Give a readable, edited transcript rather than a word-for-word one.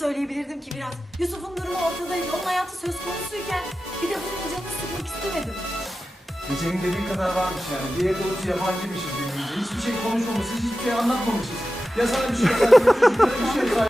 söyleyebilirdim ki biraz. Yusuf'un durumu ortadaydı. Onun hayatı söz konusuyken bir de bunun canını sıkmak istemedim. Gecenin dediği kadar varmış yani. Bir evde oturup yabancıymışız birbirimize. Hiçbir şey konuşmamışız, hiçbir şey anlatmamışız. Ya sana bir şey yazar, ya çocuklara bir şey yazar.